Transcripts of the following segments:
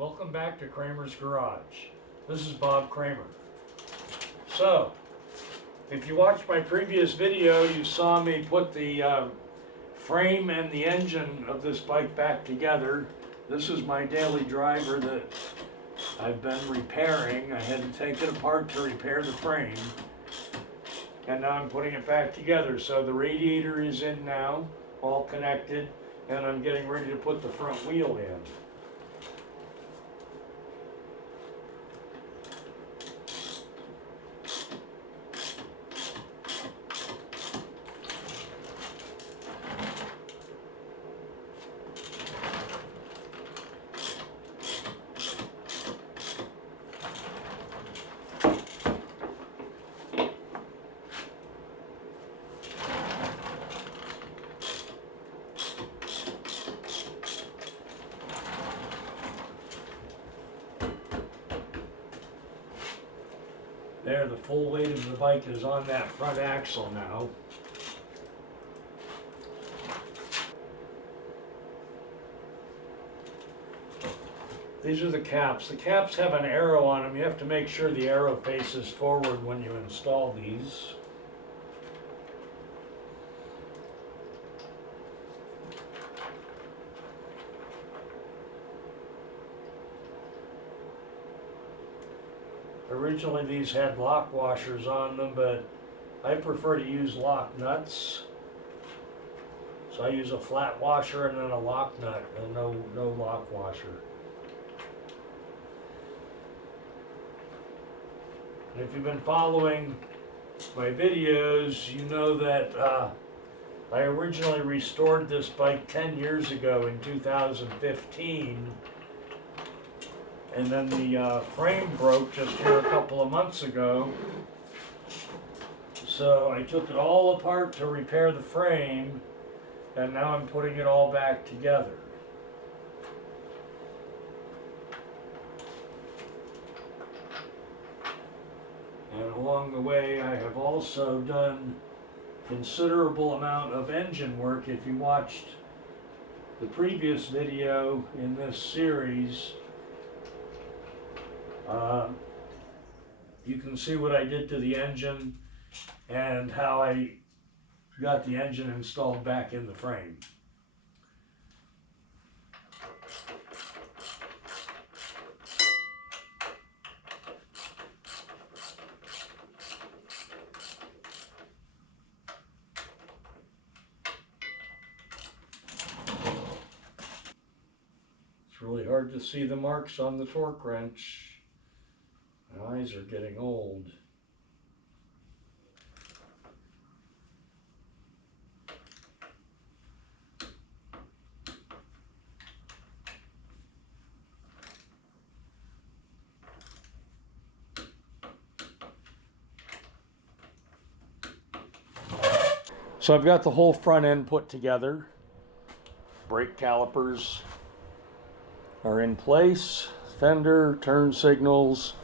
Welcome back to Kramer's Garage. This is Bob Kramer. So, if you watched my previous video, you saw me put the frame and the engine of this bike back together. This is my daily driver that I've been repairing. I had to take it apart to repair the frame. And now I'm putting it back together. So the radiator is in now, all connected, and I'm getting ready to put the front wheel in. There, the full weight of the bike is on that front axle now. These are the caps. The caps have an arrow on them. You have to make sure the arrow faces forward when you install these. Originally these had lock washers on them, but I prefer to use lock nuts. So I use a flat washer and then a lock nut and no lock washer. And if you've been following my videos, you know that I originally restored this bike 10 years ago in 2015. And then the frame broke just here a couple of months ago. So I took it all apart to repair the frame, and now I'm putting it all back together. And along the way, I have also done considerable amount of engine work. If you watched the previous video in this series, you can see what I did to the engine and how I got the engine installed back in the frame. It's really hard to see the marks on the torque wrench. My eyes are getting old. So I've got the whole front end put together. Brake calipers are in place. Fender, turn signals,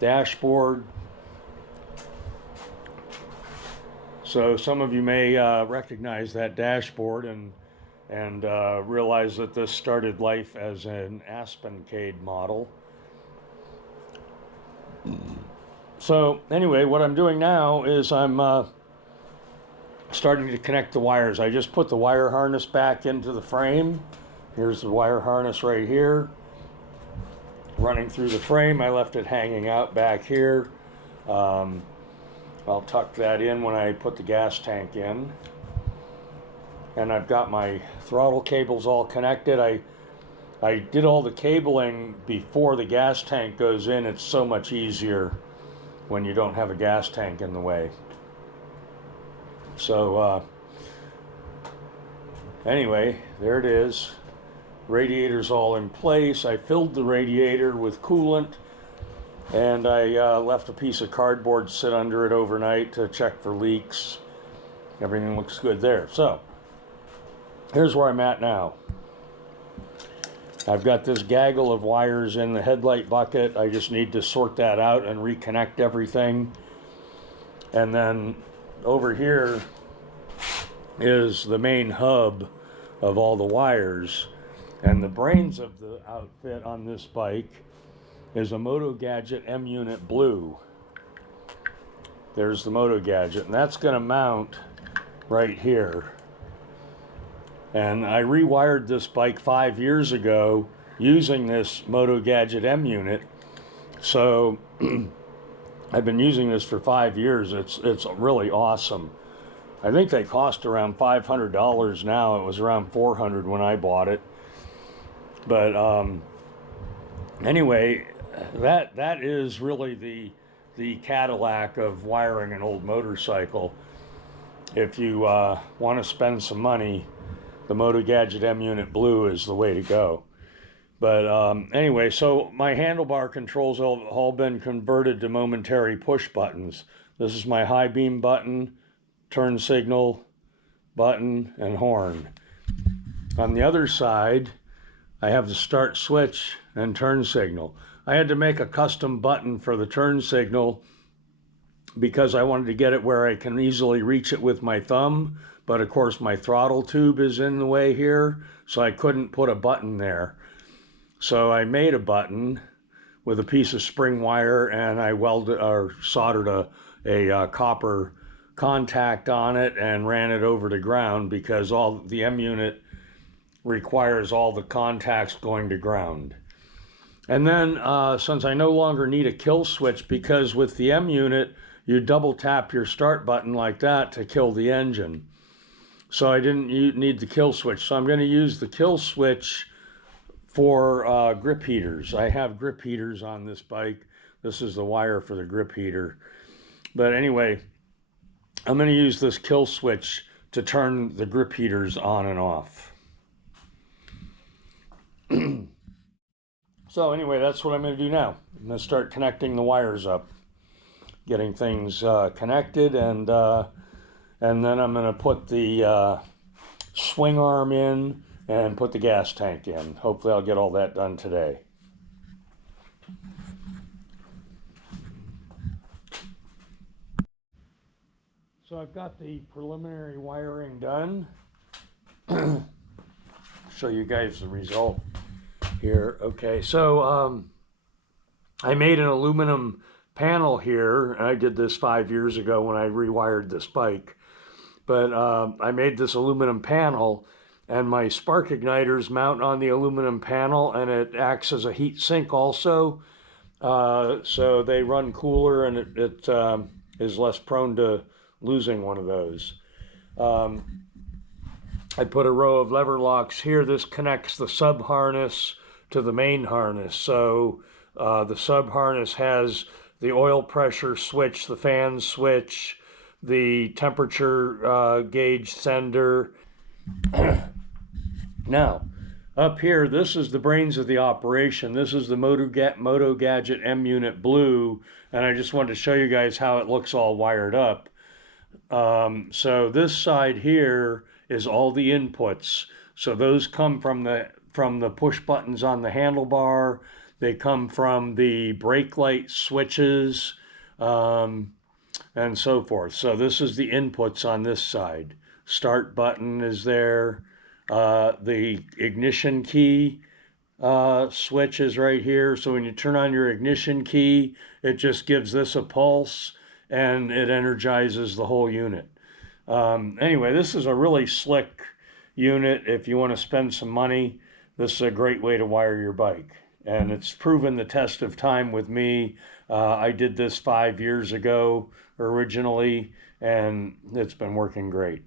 dashboard. So some of you may recognize that dashboard and realize that this started life as an Aspencade model. So anyway, what I'm doing now is I'm starting to connect the wires. I just put the wire harness back into the frame. Here's the wire harness right here, running through the frame. I left it hanging out back here. I'll tuck that in when I put the gas tank in. And I've got my throttle cables all connected. I did all the cabling before the gas tank goes in. It's so much easier when you don't have a gas tank in the way. So anyway, there it is. Radiator's all in place. I filled the radiator with coolant, and I left a piece of cardboard sit under it overnight to check for leaks. Everything looks good there. So here's where I'm at now. I've got this gaggle of wires in the headlight bucket. I just need to sort that out and reconnect everything. And then over here is the main hub of all the wires. And the brains of the outfit on this bike is a Moto Gadget M Unit Blue. There's the Moto Gadget, and that's going to mount right here. And I rewired this bike 5 years ago using this Moto Gadget M unit. So I've been using this for 5 years. It's really awesome. I think they cost around $500 now. It was around $400 when I bought it. But anyway, that is really the Cadillac of wiring an old motorcycle. If you want to spend some money, the Moto Gadget M Unit Blue is the way to go. But anyway, so my handlebar controls have all been converted to momentary push buttons. This is my high beam button, turn signal button, and horn. On the other side, I have the start switch and turn signal. I had to make a custom button for the turn signal because I wanted to get it where I can easily reach it with my thumb. But of course my throttle tube is in the way here, so I couldn't put a button there. So I made a button with a piece of spring wire, and I welded or soldered a copper contact on it and ran it over to ground, because all the M unit requires all the contacts going to ground. And then since I no longer need a kill switch, because with the M unit you double tap your start button like that to kill the engine. So I didn't need the kill switch. So I'm going to use the kill switch for grip heaters. I have grip heaters on this bike. This is the wire for the grip heater. But anyway, I'm going to use this kill switch to turn the grip heaters on and off. So anyway, that's what I'm going to do now. I'm going to start connecting the wires up, getting things connected, and then I'm going to put the swing arm in and put the gas tank in. Hopefully I'll get all that done today. So I've got the preliminary wiring done. Show you guys the result here. Okay, so I made an aluminum panel here. I did this 5 years ago when I rewired this bike. But I made this aluminum panel, and my spark igniters mount on the aluminum panel, and it acts as a heat sink also. So they run cooler, and it is less prone to losing one of those. I put a row of lever locks here. This connects the sub harness to the main harness. So the sub harness has the oil pressure switch, the fan switch, the temperature gauge sender. Now, up here, this is the brains of the operation. This is the Moto Gadget M Unit Blue, and I just wanted to show you guys how it looks all wired up. So this side here is all the inputs. So those come from the push buttons on the handlebar. They come from the brake light switches, and so forth. So this is the inputs on this side. Start button is there. The ignition key switch is right here. So when you turn on your ignition key, it just gives this a pulse and it energizes the whole unit. Anyway, this is a really slick unit. If you want to spend some money, this is a great way to wire your bike. And it's proven the test of time with me. I did this 5 years ago originally, and it's been working great.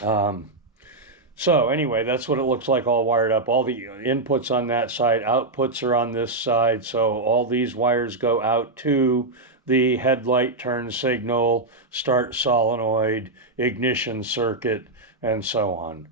So anyway, that's what it looks like all wired up. All the inputs on that side, outputs are on this side. So all these wires go out to the headlight turn signal, start solenoid, ignition circuit, and so on.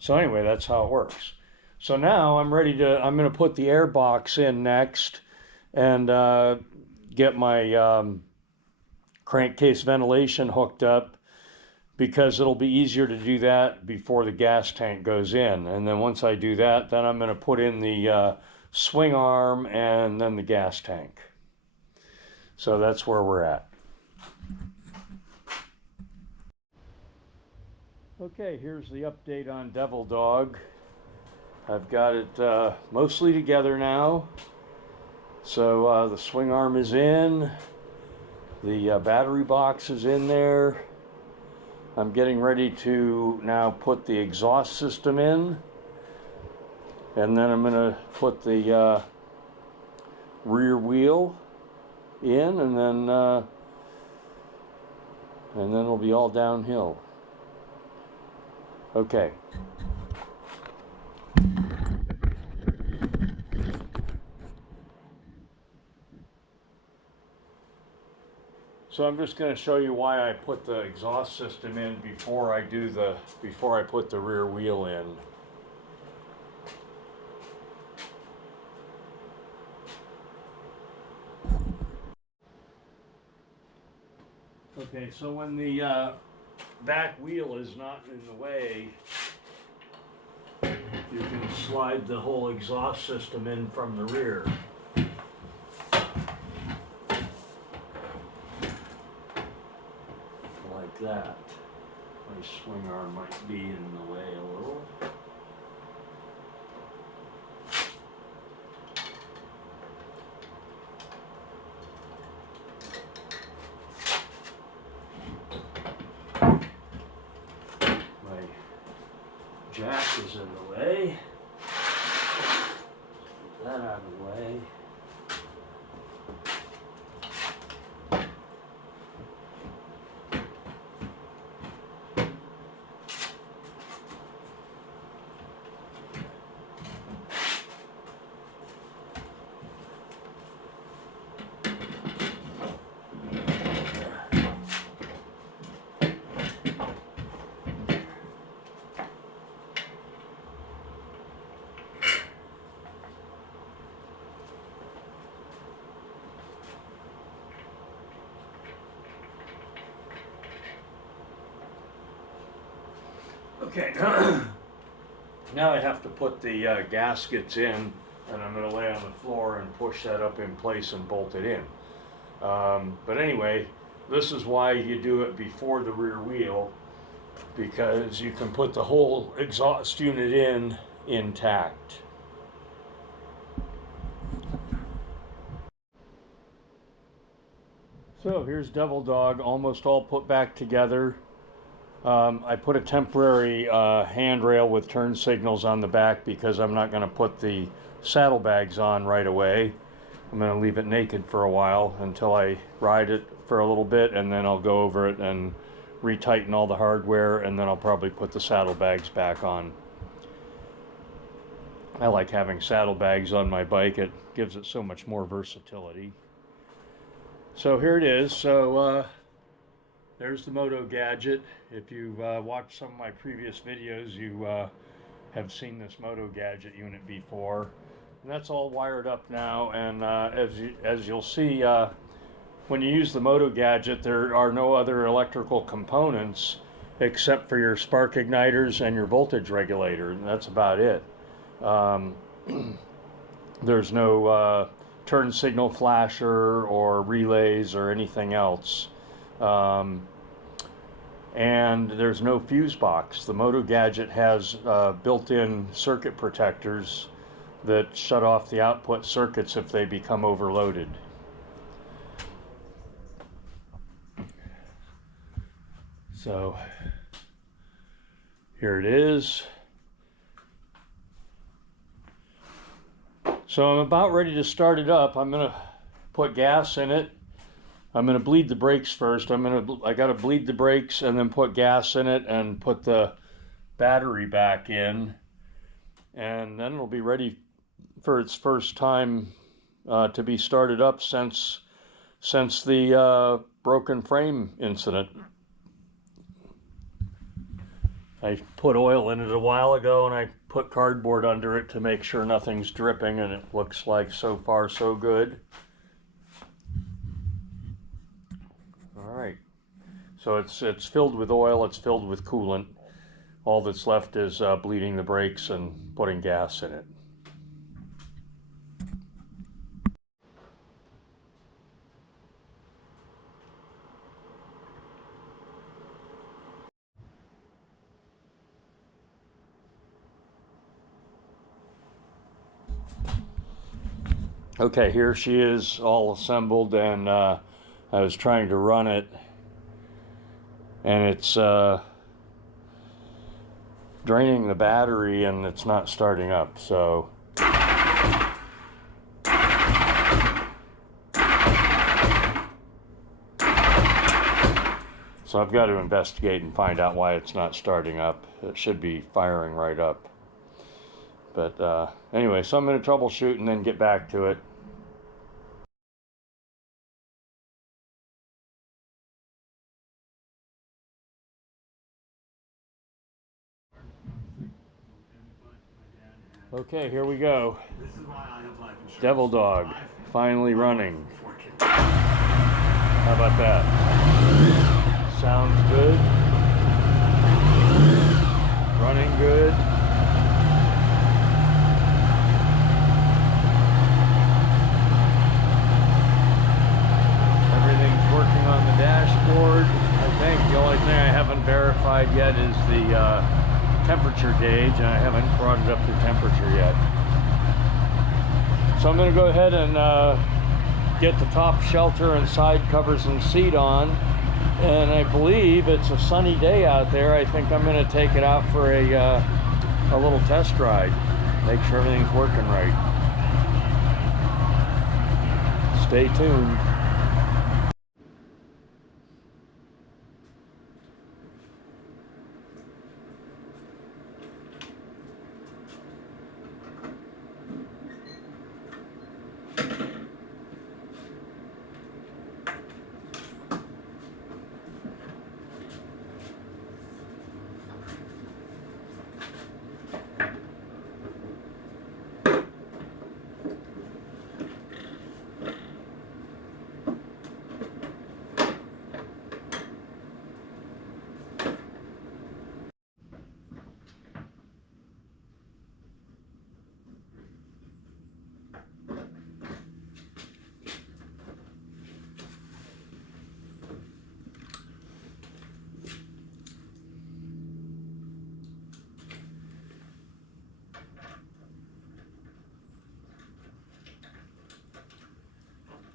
So anyway, that's how it works. So now I'm going to put the air box in next and get my crankcase ventilation hooked up, because it'll be easier to do that before the gas tank goes in. And then once I do that, then I'm going to put in the swing arm and then the gas tank. So that's where we're at. Okay, here's the update on Devil Dog. I've got it mostly together now. So the swing arm is in, the battery box is in there. I'm getting ready to now put the exhaust system in, and then I'm going to put the rear wheel in, and then it'll be all downhill. Okay. So I'm just going to show you why I put the exhaust system in before I put the rear wheel in. Okay, so when the back wheel is not in the way, you can slide the whole exhaust system in from the rear. Like that. My swing arm might be in the way a little. My jack is in the way. Get that out of the way. Okay, now I have to put the gaskets in, and I'm going to lay on the floor and push that up in place and bolt it in. But anyway, this is why you do it before the rear wheel, because you can put the whole exhaust unit in intact. So here's Devil Dog, almost all put back together. I put a temporary handrail with turn signals on the back because I'm not going to put the saddlebags on right away. I'm going to leave it naked for a while until I ride it for a little bit, and then I'll go over it and retighten all the hardware, and then I'll probably put the saddlebags back on. I like having saddlebags on my bike. It gives it so much more versatility. So here it is. So there's the Moto Gadget. If you've watched some of my previous videos, you have seen this Moto Gadget unit before. And that's all wired up now, and as you'll see, when you use the Moto Gadget, there are no other electrical components except for your spark igniters and your voltage regulator, and that's about it. There's no turn signal flasher or relays or anything else. And there's no fuse box. The Moto Gadget has built-in circuit protectors that shut off the output circuits if they become overloaded. So here it is. So I'm about ready to start it up. I'm going to put gas in it. I'm going to bleed the brakes first. I got to bleed the brakes and then put gas in it and put the battery back in, and then it'll be ready for its first time to be started up since the broken frame incident. I put oil in it a while ago, and I put cardboard under it to make sure nothing's dripping, and it looks like so far so good. All right, so it's filled with oil, it's filled with coolant. All that's left is bleeding the brakes and putting gas in it. Okay, here she is all assembled, and I was trying to run it, and it's draining the battery and it's not starting up. So I've got to investigate and find out why it's not starting up. It should be firing right up. But anyway, so I'm going to troubleshoot and then get back to it. Okay, here we go. Devil Dog, finally running. How about that? Sounds good. Running good. Everything's working on the dashboard. I think the only thing I haven't verified yet is the temperature gauge, and I haven't brought it up to temperature yet. So I'm going to go ahead and get the top shelter and side covers and seat on, and I believe it's a sunny day out there. I think I'm going to take it out for a little test ride, make sure everything's working right. Stay tuned.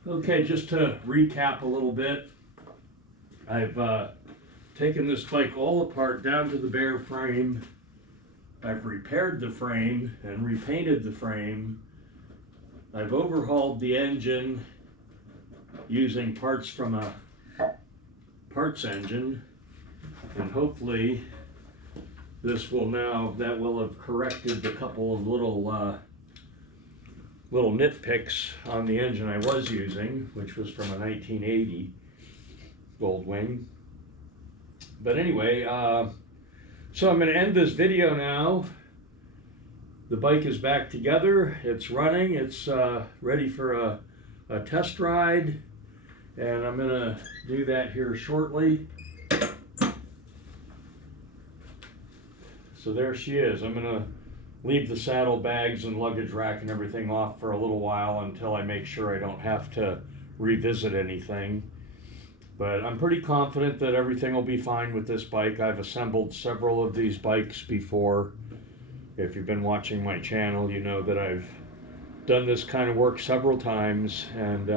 Okay, just to recap a little bit, I've taken this bike all apart down to the bare frame. I've repaired the frame and repainted the frame. I've overhauled the engine using parts from a parts engine, and hopefully that will have corrected the couple of little nitpicks on the engine I was using, which was from a 1980 Goldwing. But anyway, so I'm going to end this video now. The bike is back together, it's running, it's ready for a test ride, and I'm going to do that here shortly. So there she is. I'm going to leave the saddlebags and luggage rack and everything off for a little while until I make sure I don't have to revisit anything. But I'm pretty confident that everything will be fine with this bike. I've assembled several of these bikes before. If you've been watching my channel, you know that I've done this kind of work several times, and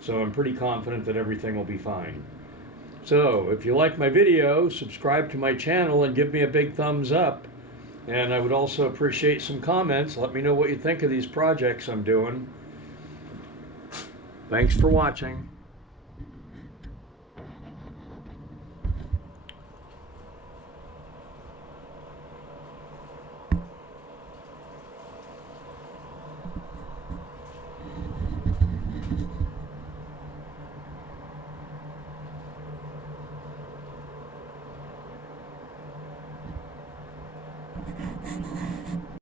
so I'm pretty confident that everything will be fine. So if you like my video, subscribe to my channel and give me a big thumbs up. And I would also appreciate some comments. Let me know what you think of these projects I'm doing. Thanks for watching.